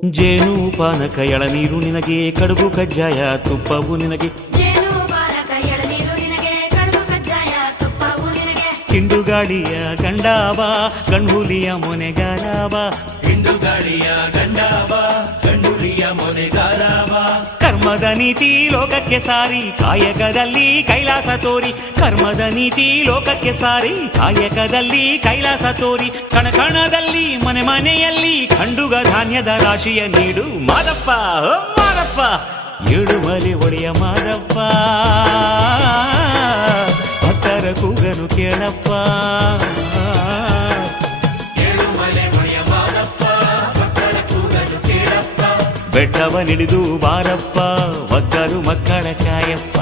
ಜೇನು ಪಾನಕ ಎಳನೀರು ನಿನಗೆ, ಕಡುಬು ಕಜ್ಜಾಯ ತುಪ್ಪವು ನಿನಗೆ. ಜೇನು ಪಾನಕ ಎಳನೀರು ನಿನಗೆ, ಕಡುಬು ಕಜ್ಜಾಯ ತುಪ್ಪವು ನಿನಗೆ. ಹಿಂಡುಗಾಡಿಯ ಗಂಡಾಬ ಗಂಡುಲಿಯ ಮೊನೆಗಾಲಾಬ, ಹಿಂಡುಗಾಡಿಯ ಗಂಡಾಬ ಗಂಡುಲಿಯ ಮೊನೆಗಾಲಾಬ. ಕರ್ಮದ ನೀತಿ ಲೋಕಕ್ಕೆ ಸಾರಿ ಕಾಯಕದಲ್ಲಿ ಕೈಲಾಸ ತೋರಿ, ಕರ್ಮದ ನೀತಿ ಲೋಕಕ್ಕೆ ಸಾರಿ ಕಾಯಕದಲ್ಲಿ ಕೈಲಾಸ ತೋರಿ. ಕಣಕಣದಲ್ಲಿ ಮನೆ ಮನೆಯಲ್ಲಿ ಖಂಡುಗ ಧಾನ್ಯದ ರಾಶಿಯ ನೀಡು ಮಾದಪ್ಪ ಓ ಮಾದಪ್ಪ, ಏಳುಮಲೆ ಒಡೆಯ ಮಾದಪ್ಪ, ಭಕ್ತರ ಕೂಗನು ಕೇಳಪ್ಪ. ಏಳುಮಲೆ ಒಡೆಯ ಮಾದಪ್ಪ, ಭಕ್ತರ ಕೂಗನು ಕೇಳಪ್ಪ. ಬೆಟ್ಟವ ನಿಡಿದು ಬಾರಪ್ಪ, ಭಕ್ತರು ಮಕ್ಕಳ ಕಾಯಪ್ಪ.